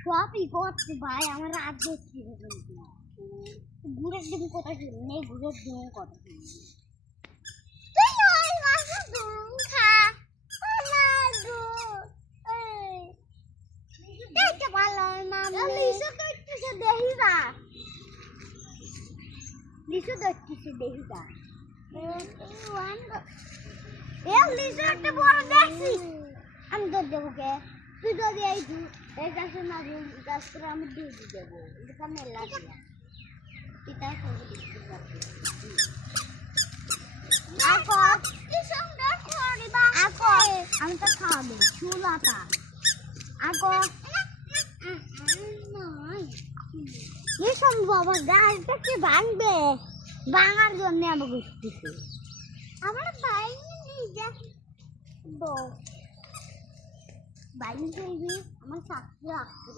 সবই করছে ভাই, আমার রাত দেখছি ঘুরের ডিম কোথায় নেই, ঘুরের ডিম কথা লিচু দেখতেছি দেহিটা একটা বড় দেখছি আমি তোর দেবো কে তুই যদি এই গাছের না গাছ করে আমি দিয়ে দেবো এটা মেলা দিয়া এটা সবই দেখতে পাচ্ছি আমি তো খাওয়াবো চুলাটা আগো এই সম্ভব গাছটা কি ভাঙবে ভাঙার জন্য আমি বুঝতেছি আমার বাইরে আমার সাথে আসতে